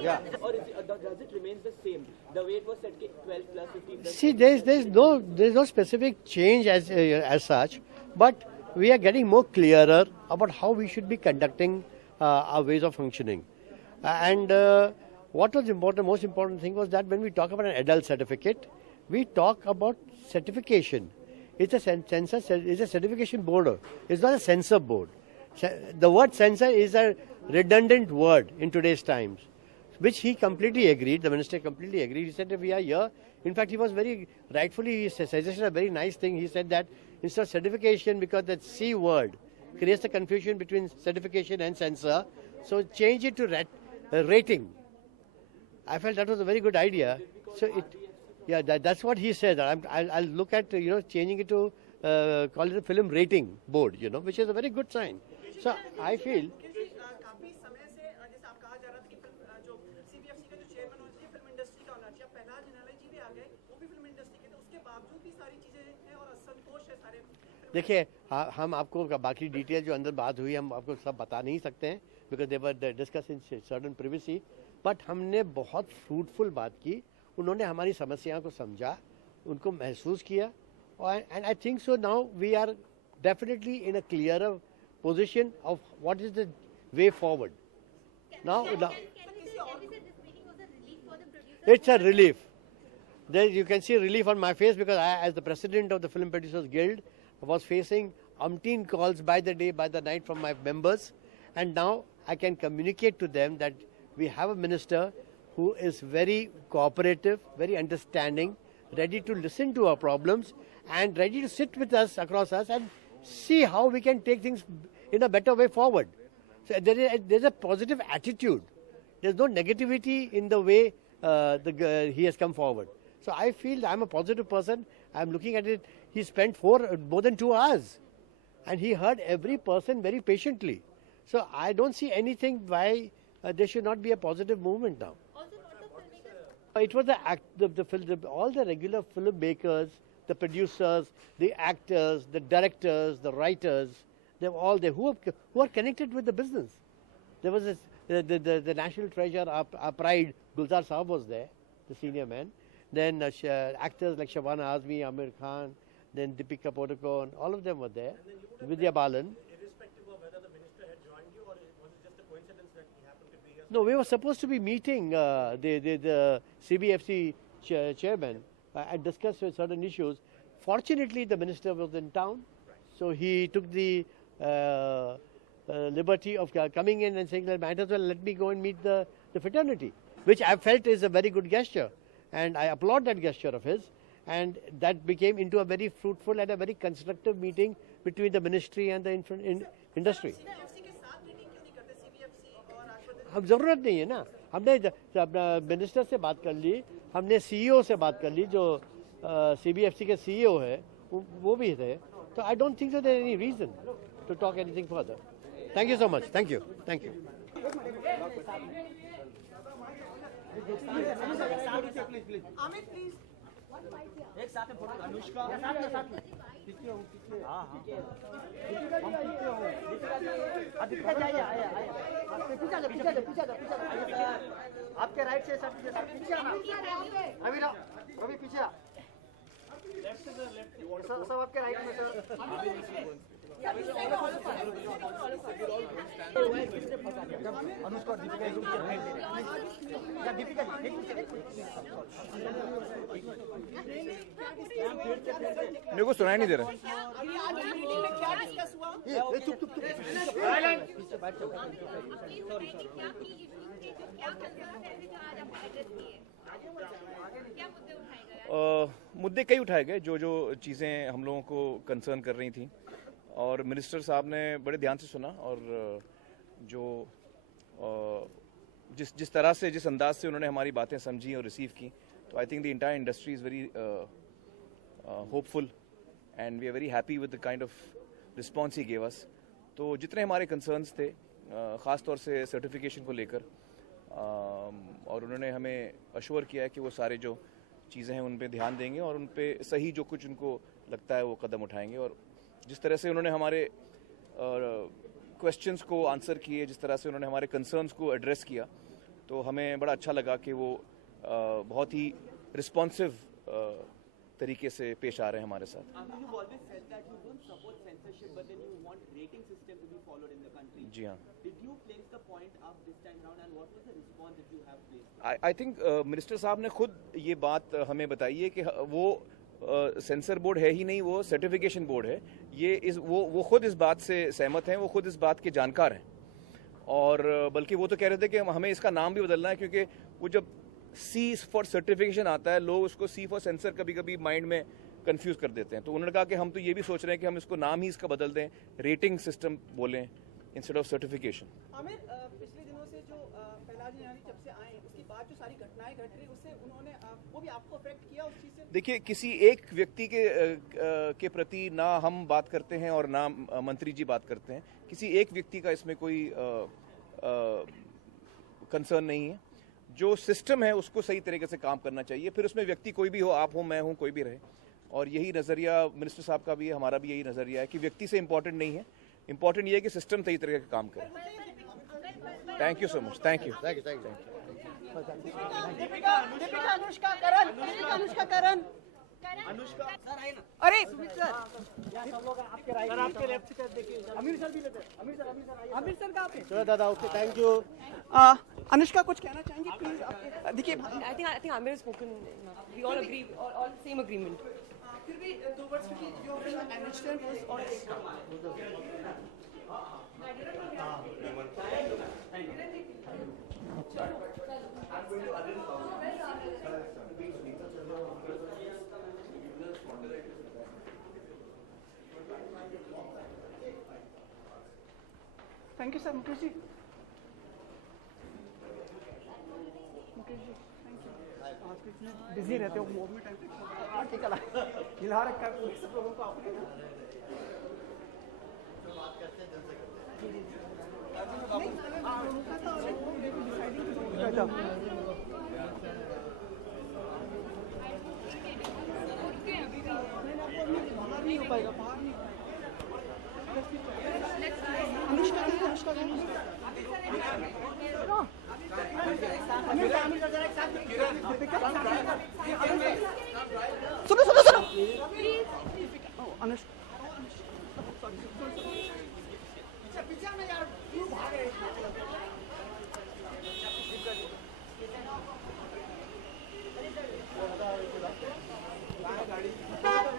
Yeah. Or does it remain the same? The way it was set 12 plus 15 plus. See, there's no specific change as such, but we are getting more clearer about how we should be conducting our ways of functioning. And what was important, most important thing was that when we talk about an adult certificate, we talk about certification. It's a it's a certification board. It's not a censor board. The word censor is a redundant word in today's times, which he completely agreed. The minister completely agreed. He said that we are here. In fact, he was very rightfully, he suggested a very nice thing. He said that instead of certification, because that C word creates a confusion between certification and censor, so change it to rating. I felt that was a very good idea. So that's what he said. I'll look at changing it to call it a film rating board, which is a very good sign. So I feel. काफी समय से जैसे आप कहा जा रहा था कि जो सीबीएफसी का जो चेयरमैन होना चाहिए फिल्म इंडस्ट्री का होना चाहिए, प्रहलाद जिनालय जी भी आ गए, वो भी फिल्म इंडस्ट्री के थे, उसके बावजूद भी सारी चीजें हैं और असंतोष है सारे। देखिए हम आपको बाकी डिटेल जो अंदर बात हुई हम आपको सब बता नहीं सकते हैं, because they were discuss in certain privacy, but हमने बहुत फ्रूटफुल बात की। उन्होंने हमारी समस्याओं को समझा, उनको महसूस किया, and I think so now we are definitely in a clearer position of what is the way forward. Now, it's a relief. There you can see relief on my face because I, as the president of the Film Producers Guild, was facing umpteen calls by the day, by the night from my members, and now I can communicate to them that we have a minister who is very cooperative, very understanding, ready to listen to our problems, and ready to sit with us across us and see how we can take things in a better way forward. So there's a positive attitude. There's no negativity in the way he has come forward. So I feel I'm a positive person. I'm looking at it. He spent more than 2 hours, and he heard every person very patiently. So I don't see anything why there should not be a positive movement now. It was all the regular filmmakers, the producers, the actors, the directors, the writers. They were all there who are connected with the business. There was the national treasure, our pride, Gulzar Saab was there, the senior man. Then actors like Shabana Azmi, Amir Khan, then Deepika Padukone, all of them were there. Vidya Balan. Irrespective of whether the minister had joined you, or was it just a coincidence that he happened to be here? No, we were supposed to be meeting the CBFC chairman and discuss certain issues. Fortunately, the minister was in town, so he took the liberty of coming in and saying that might as well let me go and meet the fraternity, which I felt is a very good gesture, and I applaud that gesture of his, and that became into a very fruitful and a very constructive meeting between the ministry and the industry. CBFC के साथ मीटिंग क्यों नहीं करते सीबीएफसी और आशुतोष? हम जरूरत नहीं है ना, हमने मिनिस्टर से बात कर ली, हमने सीईओ से बात कर ली, जो सीबीएफसी के सीईओ है वो भी थे, तो I don't think so there any reason to talk anything further. Thank you so much. Thank you. Thank you. Aamir प्लीज। एक साथ में फोटो अनुष्का हाँ दीपिका जाइए पीछे आपके राइट से सर पीछे अभी रवि पीछे सब आपके राइट में सर अनुष्का दीपिका मेरे को सुनाई नहीं दे रहा। अभी आज की मीटिंग में क्या डिस्कस हुआ? मुद्दे कई उठाए गए, जो चीज़ें हम लोगों को कंसर्न कर रही थी, और मिनिस्टर साहब ने बड़े ध्यान से सुना, और जो जिस तरह से, जिस अंदाज से उन्होंने हमारी बातें समझी और रिसीव की, तो I think the entire industry is very hopeful and we are very happy with the kind of response he gave us. तो जितने हमारे कंसर्न्स थे, ख़ास तौर से सर्टिफिकेशन को लेकर, और उन्होंने हमें अश्योर किया है कि वो सारे जो चीज़ें हैं उन पे ध्यान देंगे और उन पे सही जो कुछ उनको लगता है वो कदम उठाएंगे। और जिस तरह से उन्होंने हमारे क्वेश्चंस को आंसर किए, जिस तरह से उन्होंने हमारे कंसर्न्स को एड्रेस किया, तो हमें बड़ा अच्छा लगा कि वो बहुत ही रिस्पॉन्सिव तरीके से पेश आ रहे हैं हमारे साथ। You've always said that you don't support censorship, but then you want rating system to be followed in the country. जी हाँ। Did you place the point up this time round, and what was the response that you have placed? I think minister साहब ने खुद ये बात हमें बताई है कि वो सेंसर बोर्ड है ही नहीं, वो सर्टिफिकेशन बोर्ड है। वो खुद इस बात से सहमत हैं, वो खुद इस बात के जानकार हैं, और बल्कि वो तो कह रहे थे कि हमें इसका नाम भी बदलना है, क्योंकि वो जब सी फॉर सर्टिफिकेशन आता है, लोग उसको सी फॉर सेंसर कभी कभी माइंड में कंफ्यूज कर देते हैं। तो उन्होंने कहा कि हम तो ये भी सोच रहे हैं कि हम इसको नाम ही इसका बदल दें, रेटिंग सिस्टम बोलें इंस्टेड ऑफ सर्टिफिकेशन। आमिर, पिछले दिनों से जो प्रहलाद जिनानी जब से आए उसके बाद जो सारी घटनाएं घट रही उससे उन्होंने वो भी आपको अफेक्ट किया उस चीज से? देखिए, किसी एक व्यक्ति के प्रति ना हम बात करते हैं और ना मंत्री जी बात करते हैं। किसी एक व्यक्ति का इसमें कोई कंसर्न नहीं है। जो सिस्टम है उसको सही तरीके से काम करना चाहिए, फिर उसमें व्यक्ति कोई भी हो, आप हो, मैं हूँ, कोई भी रहे। और यही नज़रिया मिनिस्टर साहब का भी है, हमारा भी यही नज़रिया है कि व्यक्ति से इम्पोर्टेंट नहीं है, इम्पोर्टेंट ये है कि सिस्टम सही तरीके से काम करे। Thank you so much. Thank you. Deepika, Anushka, Karan. अरे सब लोग आपके राइट, आपके लेफ्ट की तरफ देखिए। अमीर सर भी लेते हैं। अमीर सर कहाँ पे? चलो दादा, ओके, थैंक यू। अनुष्का कुछ कहना चाहेंगे प्लीज? देखिए, I think Amir has spoken enough. We all agree, all same agreement. फिर भी 2 वर्ड्स क्योंकि जो अंडरस्टैंड और thank you sir. Mukesh ji, thank you. आज के इतने बिजी रहते हो, मोड में टाइम ठीक है, हिला रखा है पूरे सब लोगों को आपने। बाहर नहीं हो पाएगा, बाहर नहीं। अनुष्का सुनो अनुष्का, पीछे में यार क्यों भाग रहे हैं?